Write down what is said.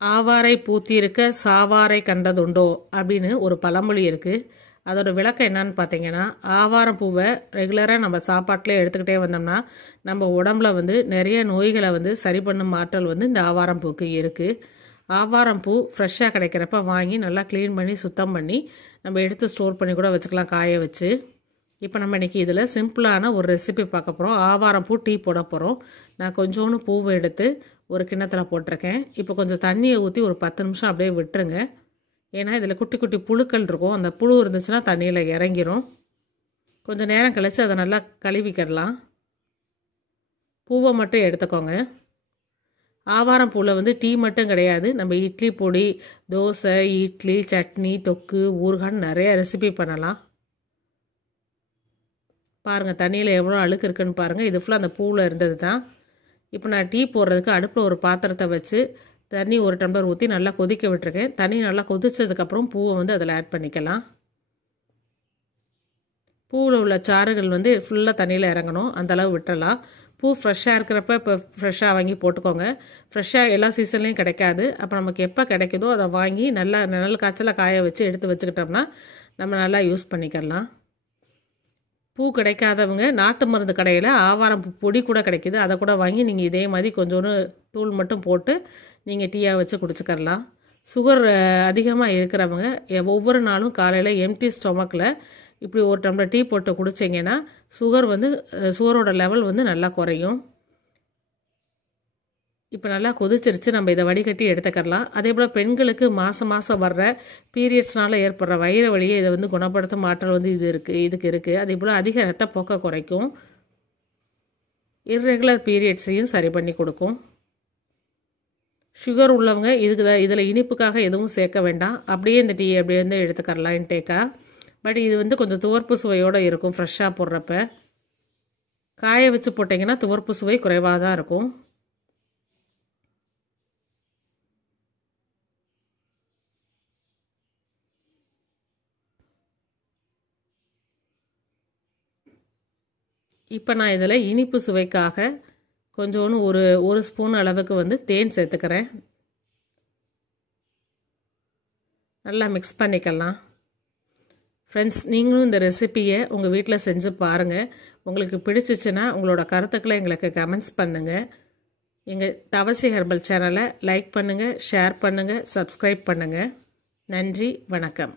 ஆவாரை பூத்திருக்க சாவாரை கண்டதுண்டோ அப்படின்னு ஒரு பழமொழி இருக்குது. அதோட விளக்கம் என்னன்னு பார்த்தீங்கன்னா, ஆவாரம் பூவை ரெகுலராக நம்ம சாப்பாட்டில் எடுத்துக்கிட்டே வந்தோம்னா நம்ம உடம்புல வந்து நிறைய நோய்களை வந்து சரி பண்ணும் ஆற்றல் வந்து இந்த ஆவாரம் பூக்கு இருக்குது. ஆவாரம் பூ ஃப்ரெஷ்ஷாக கிடைக்கிறப்ப வாங்கி நல்லா க்ளீன் பண்ணி சுத்தம் பண்ணி நம்ம எடுத்து ஸ்டோர் பண்ணி கூட வச்சுக்கலாம் காய வச்சு. இப்போ நம்ம இன்றைக்கி இதில் சிம்பிளான ஒரு ரெசிபி பார்க்க போகிறோம். ஆவாரம் பூ டீ போட போகிறோம். நான் கொஞ்சோண்டு பூவை எடுத்து ஒரு கிண்ணத்தில் போட்டிருக்கேன். இப்போ கொஞ்சம் தண்ணியை ஊற்றி ஒரு 10 நிமிஷம் அப்படியே விட்டுருங்க. ஏன்னா இதில் குட்டி குட்டி புழுக்கள் இருக்கும். அந்த புழு இருந்துச்சுன்னா தண்ணியில் இறங்கிரும். கொஞ்சம் நேரம் கழித்து அதை நல்லா கழுவிக்கிடலாம். பூவை மட்டும் எடுத்துக்கோங்க. ஆவாரம் பூவில் வந்து டீ மட்டும் கிடையாது, நம்ம இட்லி பொடி, தோசை, இட்லி, சட்னி, தொக்கு, ஊறுகாய் நிறைய ரெசிபி பண்ணலாம். பாருங்கள் தண்ணியில் எவ்வளோ அழுக்கு இருக்குன்னு பாருங்கள். இது ஃபுல்லாக அந்த பூவில் இருந்தது தான். இப்போ நான் டீ போடுறதுக்கு அடுப்பில் ஒரு பாத்திரத்தை வச்சு தண்ணி 1 டம்ளர் ஊற்றி நல்லா கொதிக்க விட்டுருக்கேன். தண்ணி நல்லா கொதிச்சதுக்கப்புறம் பூவை வந்து அதில் ஆட் பண்ணிக்கலாம். பூவில் உள்ள சாறுகள் வந்து ஃபுல்லாக தண்ணியில் இறங்கணும், அந்தளவு விட்டுறலாம். பூ ஃப்ரெஷ்ஷாக இருக்கிறப்ப இப்போ ஃப்ரெஷ்ஷாக வாங்கி போட்டுக்கோங்க. ஃப்ரெஷ்ஷாக எல்லா சீசன்லேயும் கிடைக்காது. அப்போ நமக்கு எப்போ கிடைக்குதோ அதை வாங்கி நல்லா நிழல் காய்ச்சலாக காய வச்சு எடுத்து வச்சுக்கிட்டோம்னா நம்ம நல்லா யூஸ் பண்ணிக்கலாம். பூ கிடைக்காதவங்க நாட்டு மருந்து கடையில் ஆவாரம் பூ பொடி கூட கிடைக்கிது. அதை கூட வாங்கி நீங்கள் இதே மாதிரி கொஞ்சோண்டு தூள் மட்டும் போட்டு நீங்கள் டீயாக வச்சு குடிச்சுக்கலாம். சுகர் அதிகமாக இருக்கிறவங்க ஒவ்வொரு நாளும் காலையில் எம்டி ஸ்டொமக்கில் இப்படி 1 டம்ளர் டீ போட்டு குடிச்சிங்கன்னா சுகரோட லெவல் வந்து நல்லா குறையும். இப்போ நல்லா கொதிச்சிருச்சு. நம்ம இதை வடிகட்டி எடுத்துக்கலாம். அதே போல் பெண்களுக்கு மாதம் வர்ற பீரியட்ஸ்னால் ஏற்படுற வயிறு வலியை இதை வந்து குணப்படுத்தும் ஆற்றல் வந்து இதுக்கு இருக்குது. அதே போல் அதிக ரத்தப்போக்கை குறைக்கும். இர்ரெகுலர் பீரியட்ஸையும் சரி பண்ணி கொடுக்கும். சுகர் உள்ளவங்க இதில் இனிப்புக்காக எதுவும் சேர்க்க வேண்டாம். அப்படியே இந்த டீ அப்படியே வந்து எடுத்துக்கலாம் இன்டேக்காக. பட் இது வந்து கொஞ்சம் துவர்ப்பு சுவையோடு இருக்கும். ஃப்ரெஷ்ஷாக போடுறப்ப காய வச்சு போட்டிங்கன்னா துவர்ப்பு சுவை குறைவாக தான் இருக்கும். இப்போ நான் இதில் இனிப்பு சுவைக்காக கொஞ்சோன்னு ஒரு ஸ்பூன் அளவுக்கு வந்து தேன் சேர்த்துக்கிறேன். நல்லா மிக்ஸ் பண்ணிக்கலாம். ஃப்ரெண்ட்ஸ், நீங்களும் இந்த ரெசிப்பியை உங்கள் வீட்டில் செஞ்சு பாருங்கள். உங்களுக்கு பிடிச்சிச்சின்னா உங்களோட கருத்துக்களை எங்களுக்கு கமெண்ட்ஸ் பண்ணுங்கள். எங்கள் தவசி ஹெர்பல் சேனலை லைக் பண்ணுங்கள், ஷேர் பண்ணுங்கள், சப்ஸ்கிரைப் பண்ணுங்கள். நன்றி, வணக்கம்.